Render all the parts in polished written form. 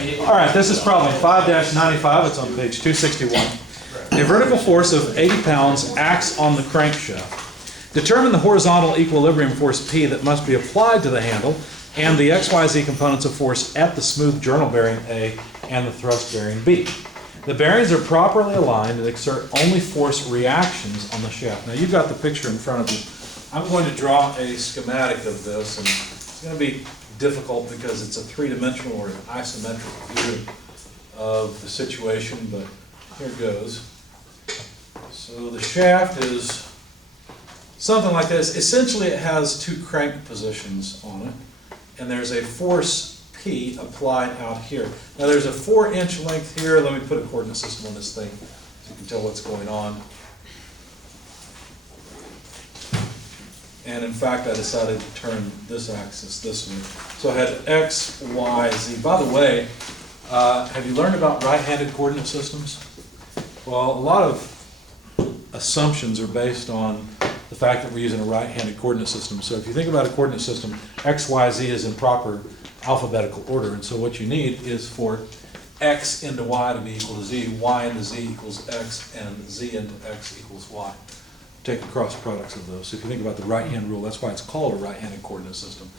All right, this is problem 5-95. It's on page 261. A vertical force of 80 pounds acts on the crankshaft. Determine the horizontal equilibrium force P that must be applied to the handle and the XYZ components of force at the smooth journal bearing A and the thrust bearing B. The bearings are properly aligned and exert only force reactions on the shaft. Now you've got the picture in front of you. I'm going to draw a schematic of this, and it's going to be difficult because it's a three-dimensional or an isometric view of the situation, but here goes. So the shaft is something like this. Essentially it has two crank positions on it, and there's a force P applied out here. Now there's a 4-inch length here. Let me put a coordinate system on this thing so you can tell what's going on. And in fact, I decided to turn this axis this way. So I had X, Y, Z. By the way, have you learned about right-handed coordinate systems? Well, a lot of assumptions are based on the fact that we're using a right-handed coordinate system. So if you think about a coordinate system, X, Y, Z is in proper alphabetical order. And so what you need is for X into Y to be equal to Z, Y into Z equals X, and Z into X equals Y. Take the cross products of those. So if you think about the right-hand rule, that's why it's called a right-handed coordinate system,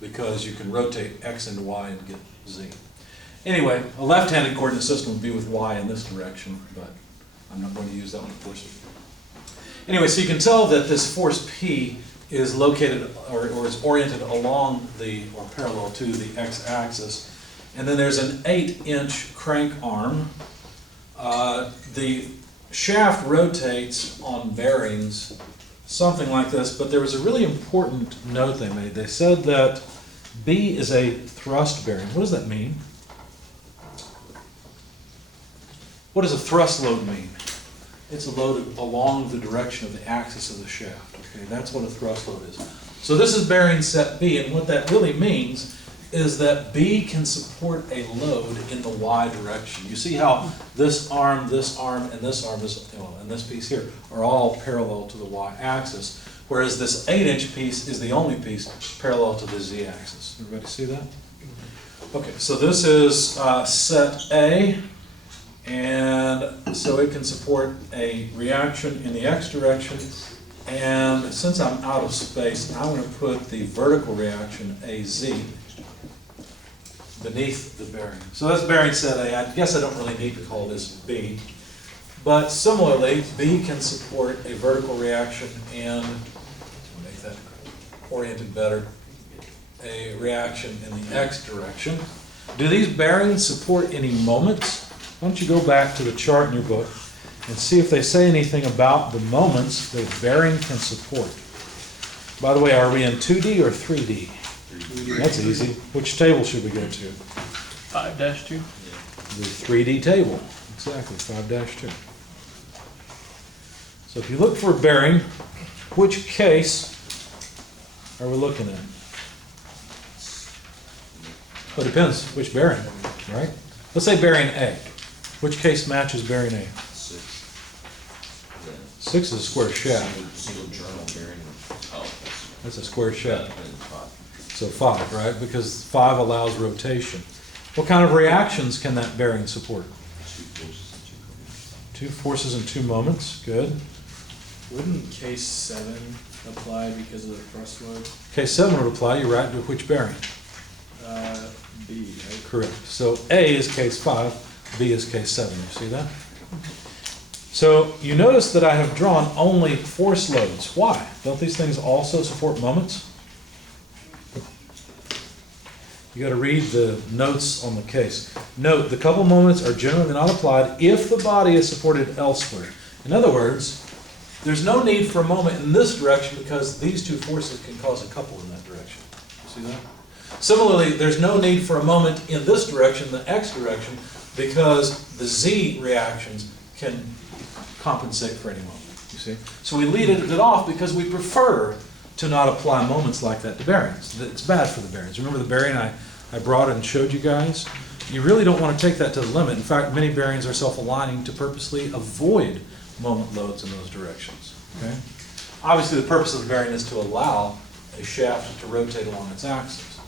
because you can rotate X into Y and get Z. Anyway, a left-handed coordinate system would be with Y in this direction, but I'm not going to use that one, of course. Anyway, so you can tell that this force P is located or is oriented along the, or parallel to the x-axis. And then there's an 8-inch crank arm. The shaft rotates on bearings something like this, but there was a really important note they made. They said that B is a thrust bearing. What does that mean? What does a thrust load mean? It's a load along the direction of the axis of the shaft. Okay, that's what a thrust load is. So this is bearing set B, and what that really means is that B can support a load in the Y direction. You see how this arm, and this arm is, and this piece here are all parallel to the Y axis, whereas this 8-inch piece is the only piece parallel to the Z axis. Everybody see that? Okay, so this is set A. And so it can support a reaction in the X direction, and since I'm out of space, I'm going to put the vertical reaction AZ beneath the bearing. So that's bearing set A. I guess I don't really need to call this B, but similarly, B can support a vertical reaction and, to make that oriented better, a reaction in the X direction. Do these bearings support any moments? Why don't you go back to the chart in your book and see if they say anything about the moments that a bearing can support. By the way, are we in 2D or 3D? 3D. That's easy. Which table should we go to? 5-2. The 3D table. Exactly, 5-2. So if you look for a bearing, which case are we looking at? Well, it depends which bearing, right? Let's say bearing A. Which case matches bearing A? 6 is a square shaft. Single journal bearing. Oh, That's a square shaft. and 5. So 5, right? Because 5 allows rotation. What kind of reactions can that bearing support? 2 forces and 2 moments. Good. Wouldn't case 7 apply because of the thrust load? Case 7 would apply. You're right. To which bearing? B, right? Correct. So A is case 5, B is case 7. You see that? So you notice that I have drawn only force loads. Why? Don't these things also support moments? You got to read the notes on the case. Note, the couple moments are generally not applied if the body is supported elsewhere. In other words, there's no need for a moment in this direction because these 2 forces can cause a couple in that direction. You see that? Similarly, there's no need for a moment in this direction, the X direction, because the Z reactions can compensate for any moment, you see? So we lead it off because we prefer to not apply moments like that to bearings. It's bad for the bearings. Remember the bearing I brought and showed you guys? You really don't want to take that to the limit. In fact, many bearings are self-aligning to purposely avoid moment loads in those directions, okay? Obviously, the purpose of the bearing is to allow a shaft to rotate along its axis.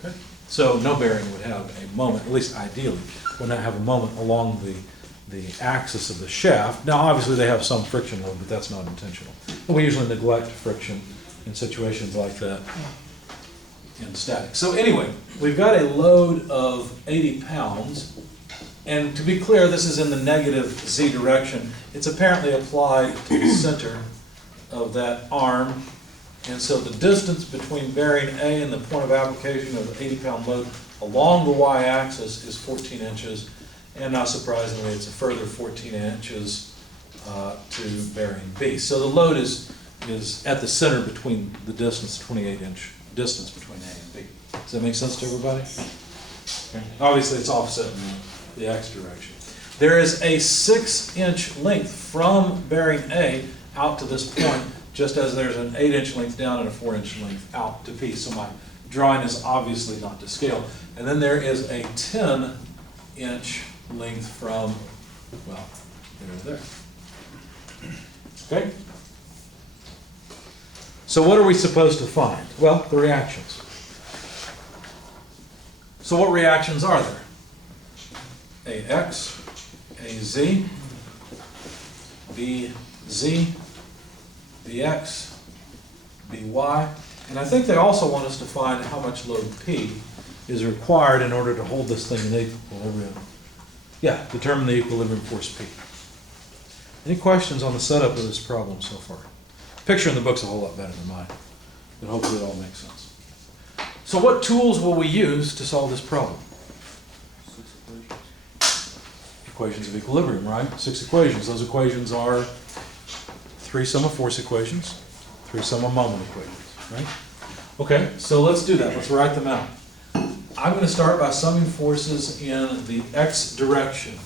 Okay? So no bearing would have a moment, at least ideally, would not have a moment along the axis of the shaft. Now, obviously, they have some friction load, but that's not intentional. We usually neglect friction in situations like that in static. So anyway, we've got a load of 80 pounds. And to be clear, this is in the negative z direction. It's apparently applied to the center of that arm. And so the distance between bearing A and the point of application of the 80-pound load along the y-axis is 14 inches. And not surprisingly, it's a further 14 inches to bearing B. So the load is at the center between the distance, 28-inch distance between A and B. Does that make sense to everybody? Okay. Obviously, it's offset in the x direction. There is a 6-inch length from bearing A out to this point, just as there's an 8-inch length down and a 4-inch length out to P. So my drawing is obviously not to scale. And then there is a 10-inch length from, well, there to there. Okay? So what are we supposed to find? Well, the reactions. So what reactions are there? AX, AZ, BZ, BX, BY, and I think they also want us to find how much load P is required in order to hold this thing in equilibrium. Yeah, determine the equilibrium force P. Any questions on the setup of this problem so far? Picture in the book's a whole lot better than mine, but hopefully it all makes sense. So what tools will we use to solve this problem? Equations of equilibrium, right? 6 equations. Those equations are 3 sum of force equations, 3 sum of moment equations, right? Okay, so let's do that. Let's write them out. I'm going to start by summing forces in the x direction.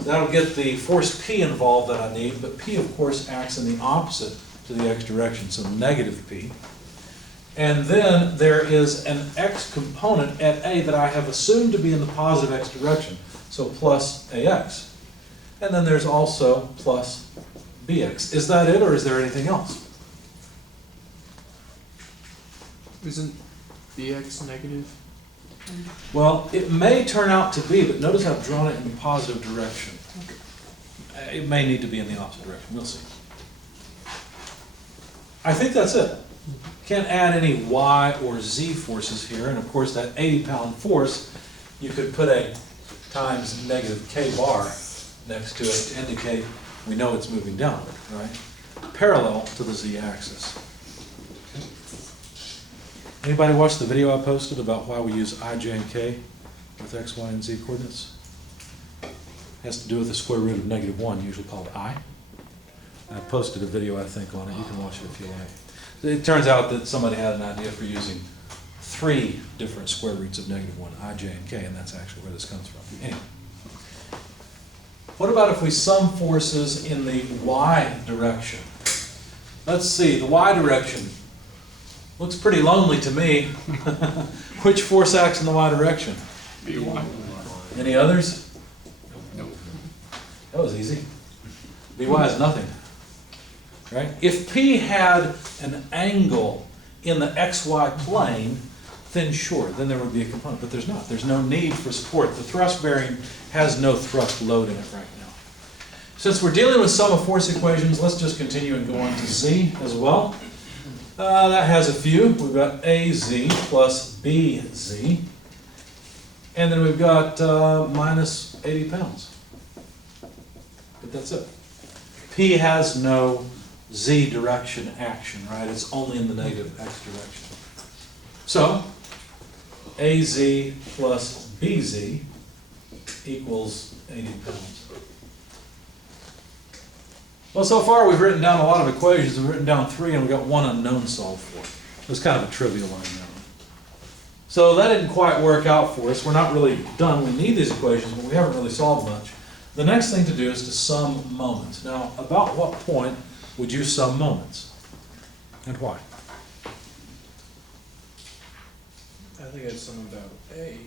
That'll get the force P involved that I need, but P, of course, acts in the opposite to the x direction, so negative P. And then there is an x component at A that I have assumed to be in the positive x direction, so plus AX. And then there's also plus BX. Is that it, or is there anything else? Isn't BX negative? Well, it may turn out to be, but notice I've drawn it in the positive direction. It may need to be in the opposite direction. We'll see. I think that's it. Can't add any y or z forces here, and of course that 80-pound force, you could put a times negative k bar next to it to indicate we know it's moving downward, right? Parallel to the z-axis. Anybody watch the video I posted about why we use I, j, and k with x, y, and z coordinates? It has to do with the square root of -1, usually called I. I posted a video, I think, on it. You can watch it if you like. It turns out that somebody had an idea for using 3 different square roots of -1, I, j, and k, and that's actually where this comes from. Anyway. What about if we sum forces in the y direction? Let's see, the y direction looks pretty lonely to me. Which force acts in the y direction? BY. Any others? Nope. That was easy. By is nothing. Right? If P had an angle in the xy plane, then sure, then there would be a component, but there's not. There's no need for support. The thrust bearing has no thrust load in it right now. Since we're dealing with sum of force equations, let's just continue and go on to Z as well. That has a few. We've got AZ plus BZ. And then we've got minus 80 pounds. But that's it. P has no Z direction action, right? It's only in the negative X direction. So, AZ plus BZ equals 80 pounds. Well, so far we've written down a lot of equations. We've written down 3 and we've got 1 unknown solved for. It was kind of a trivial unknown. So that didn't quite work out for us. We're not really done. We need these equations, but we haven't really solved much. The next thing to do is to sum moments. Now, about what point would you sum moments? And why? I think it's something about A.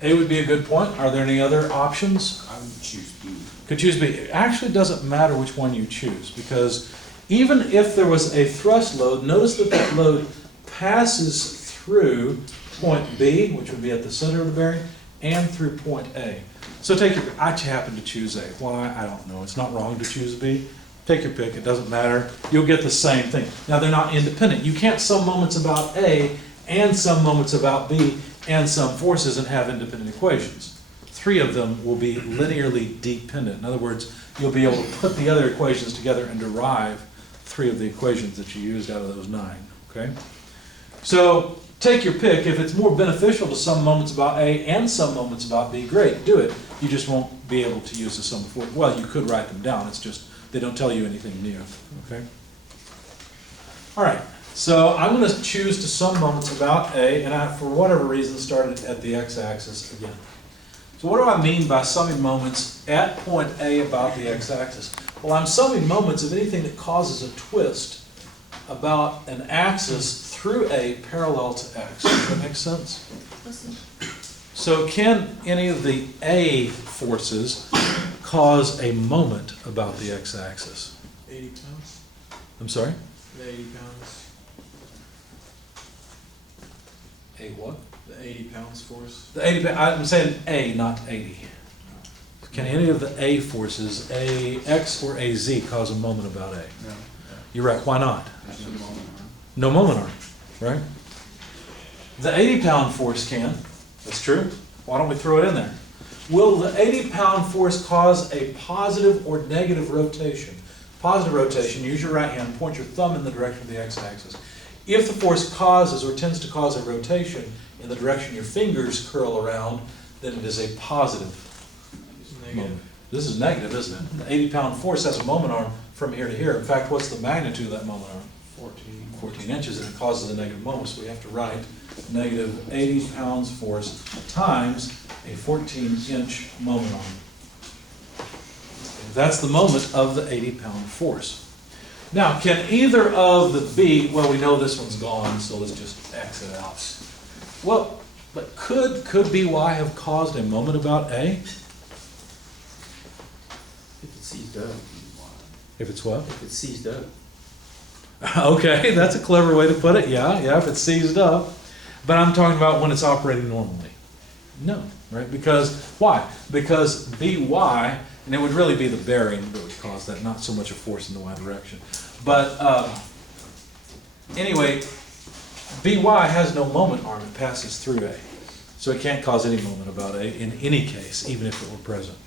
A would be a good point. Are there any other options? I would choose B. Could choose B. It actually doesn't matter which one you choose, because even if there was a thrust load, notice that that load passes through point B, which would be at the center of the bearing, and through point A. So take your, I happen to choose A. Why? I don't know. It's not wrong to choose B. Take your pick. It doesn't matter. You'll get the same thing. Now, they're not independent. You can't sum moments about A and sum moments about B and sum forces and have independent equations. Three of them will be linearly dependent. In other words, you'll be able to put the other equations together and derive three of the equations that you used out of those 9, okay? So take your pick. If it's more beneficial to sum moments about A and sum moments about B, great, do it. You just won't be able to use the sum of forces. Well, you could write them down. It's just they don't tell you anything new, okay? All right, so I'm going to choose to sum moments about A, and I, for whatever reason, started at the x-axis again. So what do I mean by summing moments at point A about the x-axis? Well, I'm summing moments of anything that causes a twist about an axis through A parallel to x. Does that make sense? So can any of the A forces cause a moment about the x-axis? 80 pounds? I'm sorry? The 80 pounds. A what? The 80 pounds force. The 80, I'm saying A, not 80. Can any of the A forces, A X or A Z, cause a moment about A? No. You're right, why not? There's no moment. No moment arm, right? The 80-pound force can. That's true. Why don't we throw it in there? Will the 80-pound force cause a positive or negative rotation? Positive rotation, use your right hand, point your thumb in the direction of the x-axis. If the force causes or tends to cause a rotation in the direction your fingers curl around, then it is a positive moment. This is negative, isn't it? The 80-pound force has a moment arm from here to here. In fact, what's the magnitude of that moment arm? 14 inches, and it causes a negative moment, so we have to write negative 80 pounds force times a 14-inch moment arm. That's the moment of the 80-pound force. Now, can either of the B, well, we know this one's gone, so let's just X it out. Well, but could BY have caused a moment about A? If it's seized up. If it's what? If it's seized up. Okay, that's a clever way to put it. Yeah, if it's seized up. But I'm talking about when it's operating normally. No, right? Because, why? Because BY, and it would really be the bearing that would cause that, not so much a force in the Y direction. But anyway, BY has no moment arm. It passes through A. So it can't cause any moment about A in any case, even if it were present.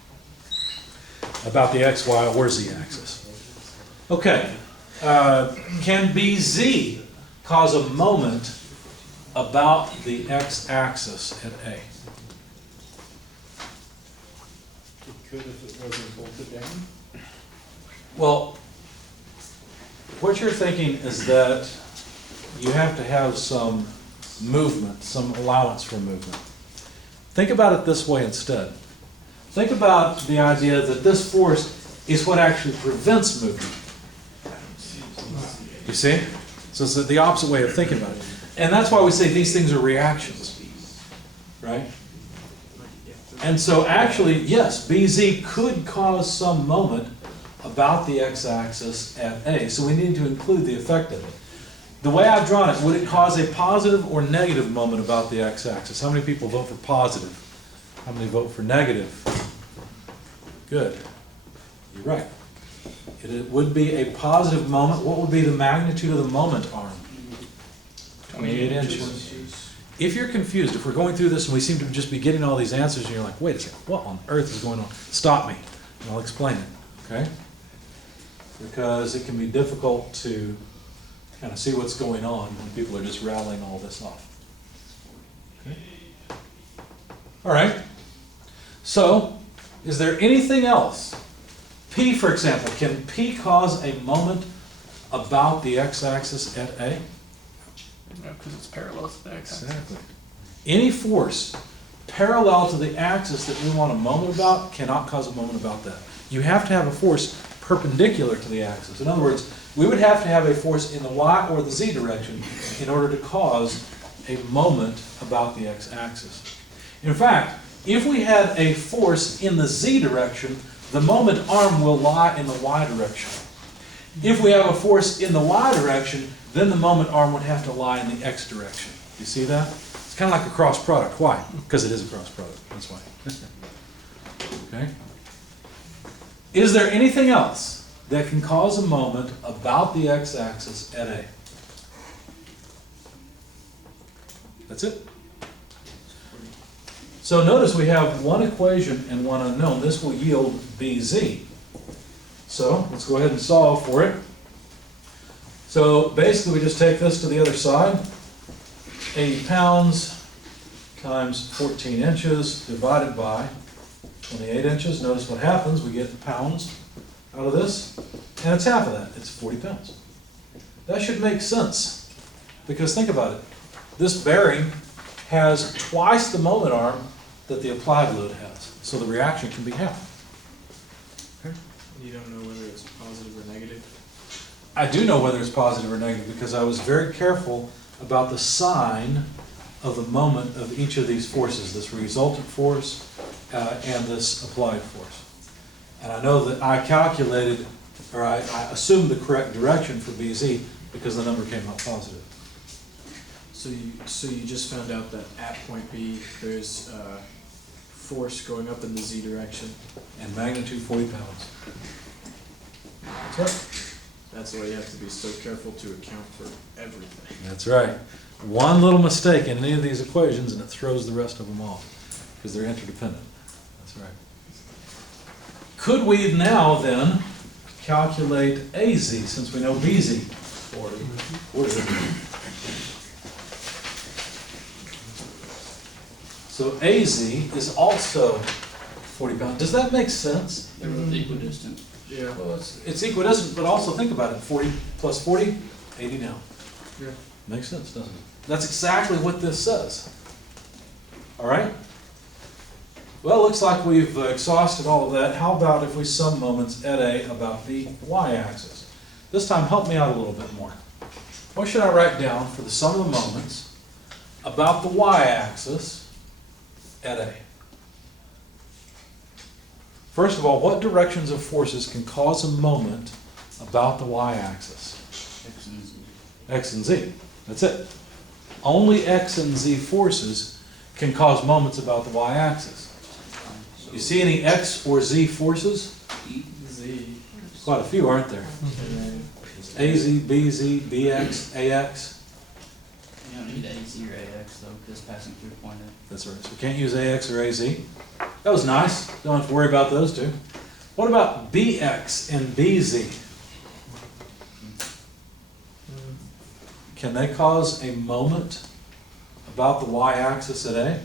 About the X, Y, or Z axis. Okay. Can BZ cause a moment about the x-axis at A? It could if it wasn't bolted down. Well, what you're thinking is that you have to have some movement, some allowance for movement. Think about it this way instead. Think about the idea that this force is what actually prevents movement. You see? So it's the opposite way of thinking about it. And that's why we say these things are reactions, right? And so actually, yes, BZ could cause some moment about the x-axis at A. So we need to include the effect of it. The way I've drawn it, would it cause a positive or negative moment about the x-axis? How many people vote for positive? How many vote for negative? Good. You're right. It would be a positive moment. What would be the magnitude of the moment arm? 28 inches. If you're confused, if we're going through this and we seem to just be getting all these answers and you're like, wait a second, what on earth is going on? Stop me and I'll explain it, okay? Because it can be difficult to kind of see what's going on when people are just rattling all this off. Okay? All right. So, is there anything else? P, for example, can P cause a moment about the x-axis at A? No, because it's parallel to the x-axis. Exactly. Any force parallel to the axis that we want a moment about cannot cause a moment about that. You have to have a force perpendicular to the axis. In other words, we would have to have a force in the y or the z direction in order to cause a moment about the x-axis. In fact, if we had a force in the z direction, the moment arm will lie in the y direction. If we have a force in the y direction, then the moment arm would have to lie in the x direction. You see that? It's kind of like a cross product. Why? Because it is a cross product. That's why. Okay? Is there anything else that can cause a moment about the x-axis at A? That's it. So notice we have one equation and one unknown. This will yield BZ. So let's go ahead and solve for it. So basically we just take this to the other side. 80 pounds times 14 inches divided by 28 inches. Notice what happens. We get pounds out of this, and it's half of that. It's 40 pounds. That should make sense, because think about it. This bearing has twice the moment arm that the applied load has, so the reaction can be half. You don't know whether it's positive or negative? I do know whether it's positive or negative because I was very careful about the sign of the moment of each of these forces, this resultant force and this applied force. And I know that I calculated, or I assumed the correct direction for BZ because the number came out positive. So you just found out that at point B, there's force going up in the z direction. And magnitude 40 pounds. That's right. That's why you have to be so careful to account for everything. That's right. One little mistake in any of these equations and it throws the rest of them off because they're interdependent. That's right. Could we now then calculate AZ since we know BZ? 40. What is it? So AZ is also 40 pounds. Does that make sense? They're both equidistant. Yeah. Well, it's equidistant, but also think about it. 40 plus 40, 80 now. Yeah. Makes sense, doesn't it? That's exactly what this says. All right? Well, it looks like we've exhausted all of that. How about if we sum moments at A about the y-axis? This time, help me out a little bit more. What should I write down for the sum of the moments about the y-axis at A? First of all, what directions of forces can cause a moment about the y-axis? X and Z. X and Z. That's it. Only X and Z forces can cause moments about the y-axis. You see any X or Z forces? Z. Quite a few, aren't there? And then AZ, BZ, BX, AX. You don't need AZ or AX though, because passing through point A. That's right. So we can't use AX or AZ. That was nice. Don't have to worry about those two. What about BX and BZ? Can they cause a moment about the y-axis at A?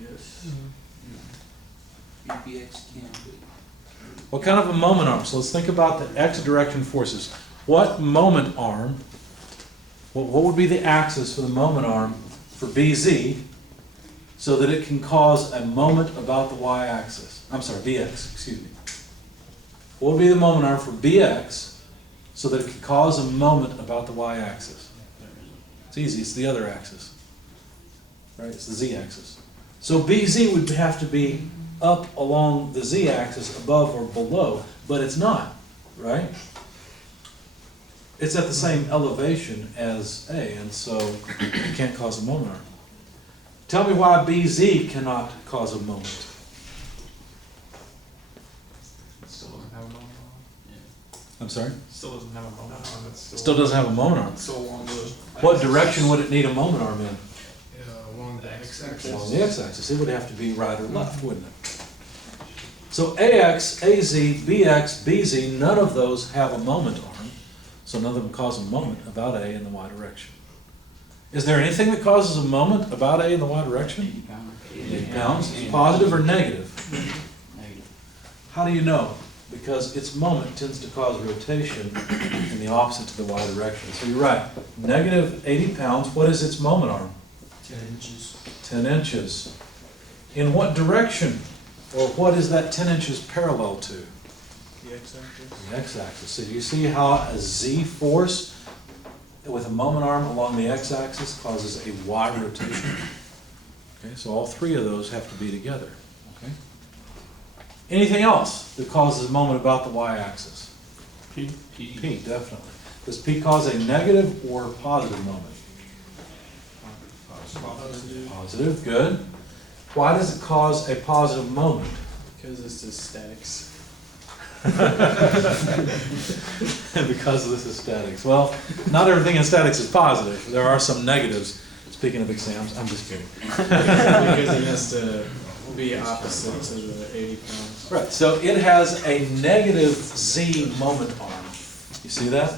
yes. BX can be. What kind of a moment arm? So let's think about the X direction forces. What moment arm, what would be the axis for the moment arm for BZ so that it can cause a moment about the y-axis? I'm sorry, BX, excuse me. What would be the moment arm for BX so that it can cause a moment about the y-axis? It's easy, it's the other axis. Right, it's the z-axis. So BZ would have to be up along the z-axis above or below, but it's not, right? It's at the same elevation as A, and so it can't cause a moment arm. Tell me why BZ cannot cause a moment. Still doesn't have a moment I'm sorry? Still doesn't have a moment on it. Still doesn't have a moment arm. So along the. What direction would it need a moment arm in? Along the x-axis. Along the x-axis. It would have to be right or left, wouldn't it? So AX, AZ, BX, BZ, none of those have a moment arm, so none of them cause a moment about A in the y direction. Is there anything that causes a moment about A in the y direction? 80 pounds. 80 pounds. Positive or negative? Negative. How do you know? Because its moment tends to cause rotation in the opposite to the y direction. So you're right. Negative 80 pounds. What is its moment arm? 10 inches. 10 inches. In what direction? Or what is that 10 inches parallel to? The x-axis. The x-axis. So you see how a z force with a moment arm along the x-axis causes a y rotation? Okay, so all three of those have to be together. Okay. Anything else that causes a moment about the y-axis? P. P, definitely. Does P cause a negative or positive moment? Positive, good. Why does it cause a positive moment? Because it's just statics. Because of this is statics. Well, not everything in statics is positive. There are some negatives. Speaking of exams, I'm just kidding. Because it has to be opposite to the 80 pounds. Right, so it has a negative z moment arm. You see that?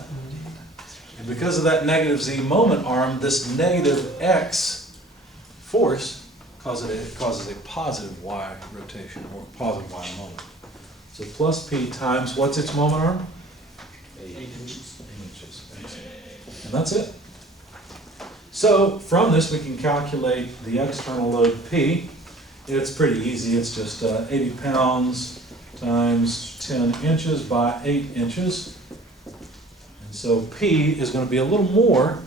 And because of that negative z moment arm, this negative x force causes a positive y rotation, or positive y moment. So plus p times, what's its moment arm? 8 inches. And that's it. So from this, we can calculate the external load P. It's pretty easy. It's just 80 pounds times 10 inches by 8 inches. And so P is going to be a little more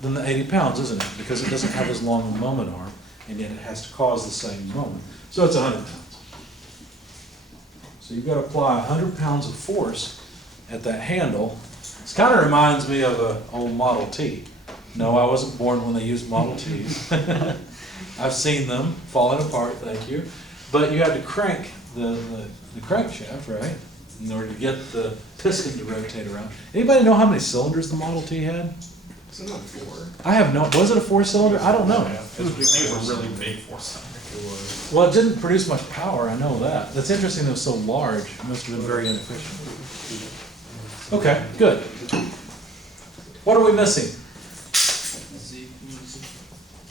than the 80 pounds, isn't it? Because it doesn't have as long a moment arm, and yet it has to cause the same moment. So it's 100 pounds. So you've got to apply 100 pounds of force at that handle. This kind of reminds me of an old Model T. No, I wasn't born when they used Model Ts. I've seen them falling apart, thank you. But you had to crank the crankshaft, right, in order to get the piston to rotate around. Anybody know how many cylinders the Model T had? It's not 4. I have no, was it a 4-cylinder? I don't know. It was a really big 4-cylinder. Well, it didn't produce much power, I know that. That's interesting, it was so large, it must have been very inefficient. Okay, good. What are we missing?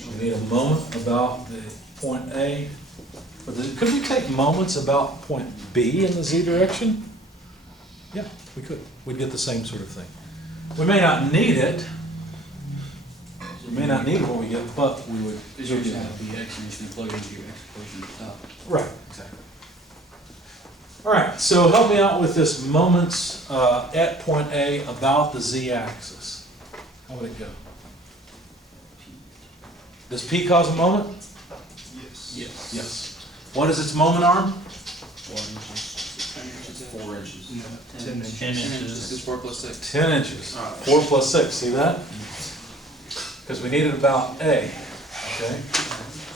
We need a moment about the point A. Could we take moments about point B in the z direction? Yeah, we could. We'd get the same sort of thing. We may not need it. We may not need what we get, but we would. It's usually going to be x, and you can plug into your x equation at the top. Right, exactly. All right, so help me out with this moments at point A about the z-axis. How would it go? Does P cause a moment? Yes. Yes. What is its moment arm? 4 inches. 4 inches. No, 10 inches. 10 inches. It's 4 plus 6. 10 inches. 4 plus 6, see that? Because we needed about A, okay?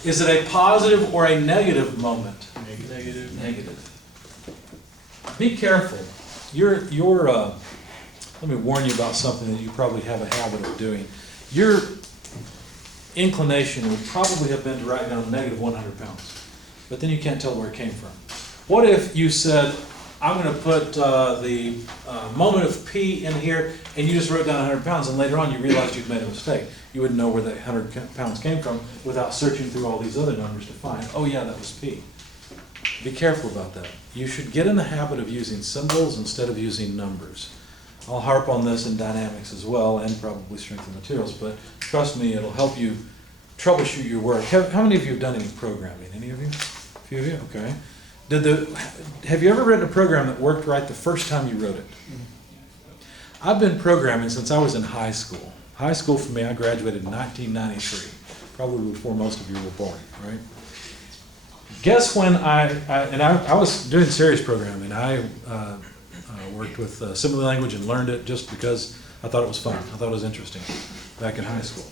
Is it a positive or a negative moment? Negative. Negative. Be careful. Let me warn you about something that you probably have a habit of doing. Your inclination would probably have been to write down negative 100 pounds, but then you can't tell where it came from. What if you said, I'm going to put the moment of P in here, and you just wrote down 100 pounds, and later on you realized you'd made a mistake. You wouldn't know where that 100 pounds came from without searching through all these other numbers to find, oh yeah, that was P. Be careful about that. You should get in the habit of using symbols instead of using numbers. I'll harp on this in dynamics as well, and probably strength of materials, but trust me, it'll help you troubleshoot your work. How many of you have done any programming? Any of you? A few of you? Okay. Have you ever written a program that worked right the first time you wrote it? I've been programming since I was in high school. High school for me, I graduated in 1993, probably before most of you were born, right? Guess when I was doing serious programming. I worked with assembly language and learned it just because I thought it was fun. I thought it was interesting back in high school.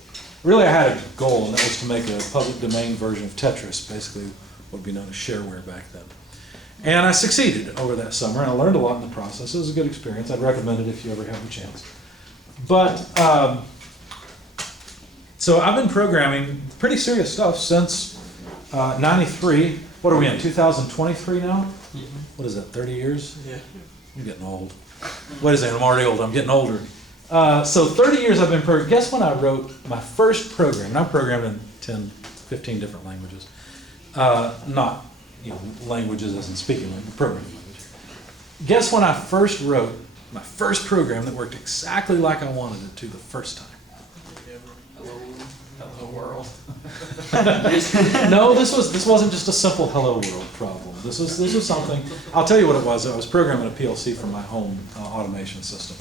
Really, I had a goal, and that was to make a public domain version of Tetris, basically what would be known as shareware back then. And I succeeded over that summer, and I learned a lot in the process. It was a good experience. I'd recommend it if you ever have the chance. But, so I've been programming pretty serious stuff since 93. What are we in, 2023 now? What is that, 30 years? Yeah. I'm getting old. Wait a second, I'm already old. I'm getting older. So 30 years I've been programming. Guess when I wrote my first program? And I programmed in 10, 15 different languages. Not, languages as in speaking language, programming language. Guess when I first wrote my first program that worked exactly like I wanted it to the first time? Hello world. No, this wasn't just a simple hello world problem. This was something. I'll tell you what it was. I was programming a PLC for my home automation system,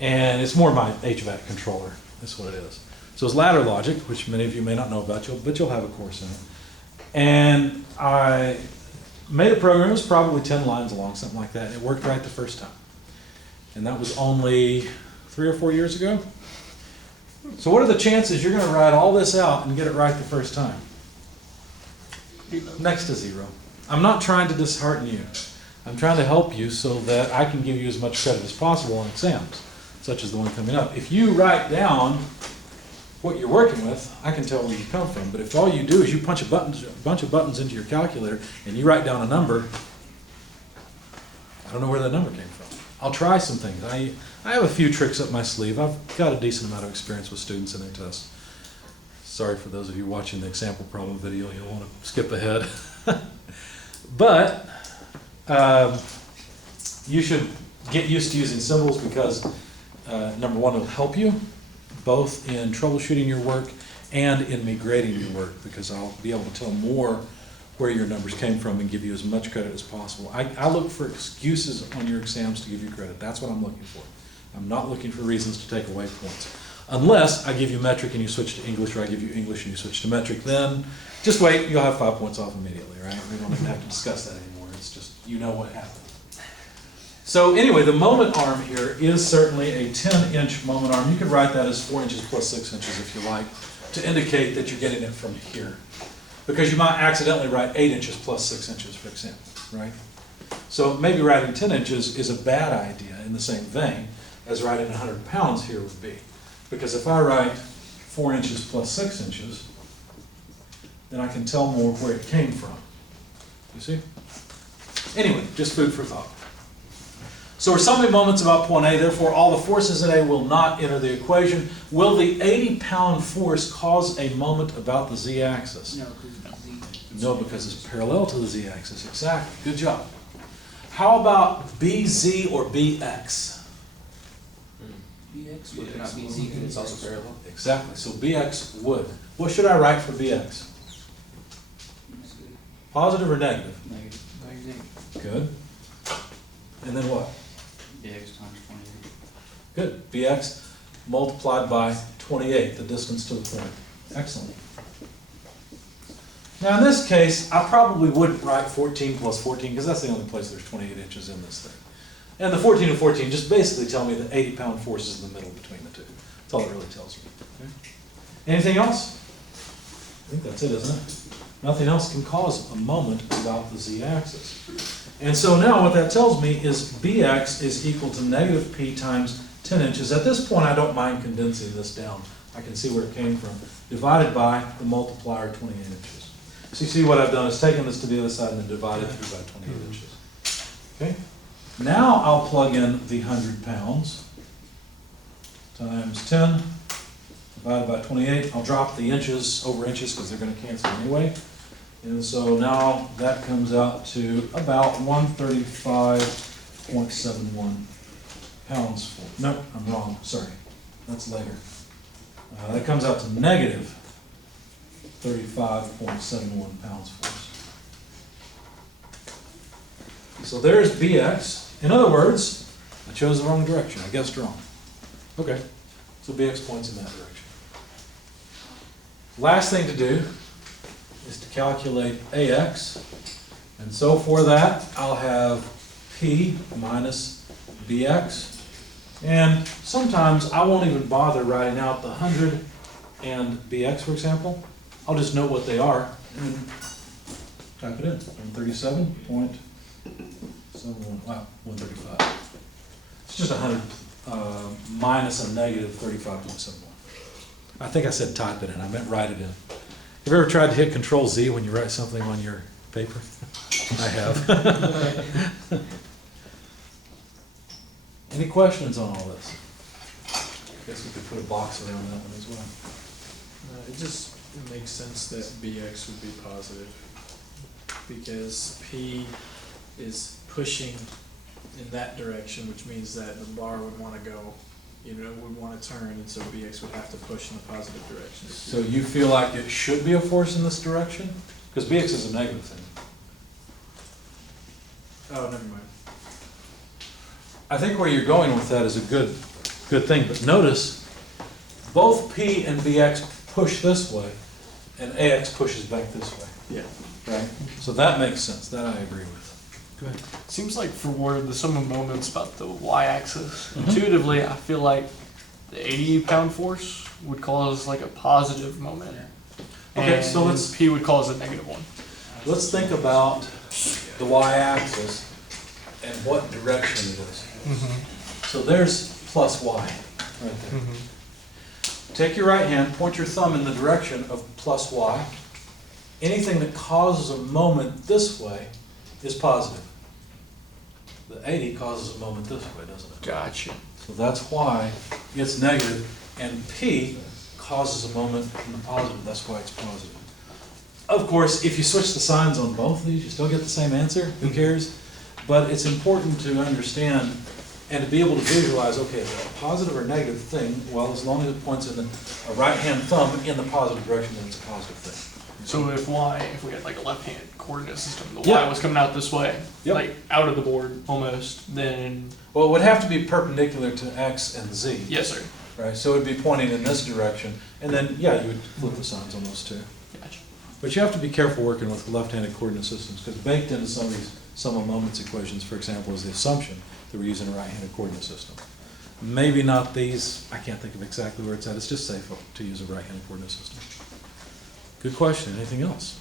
and it's more my HVAC controller. That's what it is. So it's ladder logic, which many of you may not know about, but you'll have a course in it. And I made a program. It was probably 10 lines long, something like that. And it worked right the first time. And that was only 3 or 4 years ago. So what are the chances you're gonna write all this out and get it right the first time? Next to zero. I'm not trying to dishearten you. I'm trying to help you so that I can give you as much credit as possible on exams, such as the one coming up. If you write down what you're working with, I can tell where you come from. But if all you do is you punch a bunch of buttons into your calculator and you write down a number, I don't know where that number came from. I'll try some things. I have a few tricks up my sleeve. I've got a decent amount of experience with students and their tests. Sorry for those of you watching the example problem video, you'll want to skip ahead. But you should get used to using symbols because number one, it'll help you both in troubleshooting your work and in me grading your work, because I'll be able to tell more where your numbers came from and give you as much credit as possible. I look for excuses on your exams to give you credit. That's what I'm looking for. I'm not looking for reasons to take away points. Unless I give you metric and you switch to English, or I give you English and you switch to metric, then just wait, you'll have 5 points off immediately, right? We don't even have to discuss that anymore. It's just, you know what happened. So anyway, the moment arm here is certainly a 10-inch moment arm. You could write that as 4 inches plus 6 inches if you like, to indicate that you're getting it from here. Because you might accidentally write 8 inches plus 6 inches, for example, right? So maybe writing 10 inches is a bad idea in the same vein as writing 100 pounds here would be. Because if I write 4 inches plus 6 inches, then I can tell more where it came from. You see? Anyway, just food for thought. So we're summing moments about point A, therefore all the forces in A will not enter the equation. Will the 80-pound force cause a moment about the z-axis? No, because Z. No, because it's parallel to the z-axis. Exactly. Good job. How about BZ or BX? BX would not be Z because it's also parallel. Exactly. So BX would. What should I write for BX? Positive or negative? Negative. Good. And then what? BX times 28. Good. BX multiplied by 28, the distance to the point. Excellent. Now in this case, I probably wouldn't write 14 plus 14 because that's the only place there's 28 inches in this thing. And the 14 and 14 just basically tell me that 80-pound force is in the middle between the two. That's all it really tells me. Okay. Anything else? I think that's it, isn't it? Nothing else can cause a moment about the z-axis. And so now what that tells me is bx is equal to negative p times 10 inches. At this point, I don't mind condensing this down. I can see where it came from. Divided by the multiplier 28 inches. So you see what I've done is taken this to the other side and then divided through by 28 inches. Okay? Now I'll plug in the 100 pounds times 10 divided by 28. I'll drop the inches over inches because they're going to cancel anyway. And so now that comes out to about 135.71 pounds for, nope, I'm wrong, sorry, that's later. That comes out to negative 35.71 pounds force. So there's BX. In other words, I chose the wrong direction, I guessed wrong. Okay, so BX points in that direction. Last thing to do is to calculate AX. And so for that, I'll have P minus BX. And sometimes I won't even bother writing out the 100 and BX, for example. I'll just note what they are and type it in. 137.71, wow, 135. It's just 100 minus a negative 35.71. I think I said type it in, I meant write it in. Have you ever tried to hit Control Z when you write something on your paper? I have. Any questions on all this? I guess we could put a box around that one as well. It makes sense that BX would be positive because P is pushing in that direction, which means that the bar would want to go, would want to turn, and so BX would have to push in the positive direction. So you feel like it should be a force in this direction? Because BX is a negative thing. Oh, never mind. I think where you're going with that is a good thing, but notice both P and BX push this way, and AX pushes back this way. Yeah. Right? So that makes sense. That I agree with. Go ahead. Seems like for the sum of moments about the y-axis, intuitively I feel like the 80 pound force would cause like a positive moment. Okay, so and let's- P would cause a negative one. Let's think about the y-axis and what direction it is. So there's plus y, right there. Take your right hand, point your thumb in the direction of plus y. Anything that causes a moment this way is positive. The 80 causes a moment this way, doesn't it? Gotcha. So that's why it's negative, and P causes a moment in the positive, that's why it's positive. Of course, if you switch the signs on both of these, you still get the same answer, who cares? But it's important to understand and to be able to visualize, okay, is it a positive or negative thing? Well, as long as it points in a right-hand thumb in the positive direction, then it's a positive thing. So if we had like a left-hand coordinate system, the Yeah. Y was coming out this way, Yep. like out of the board almost, then Well, it would have to be perpendicular to X and Z. yes, sir. Right, so it would be pointing in this direction, and then, yeah, you would flip the signs on those two. Gotcha. But you have to be careful working with left-handed coordinate systems, because baked into some of these sum of moments equations, for example, is the assumption that we're using a right-handed coordinate system. Maybe not these, I can't think of exactly where it's at, it's just safe to use a right-handed coordinate system. Good question, anything else?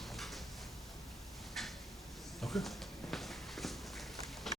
Okay.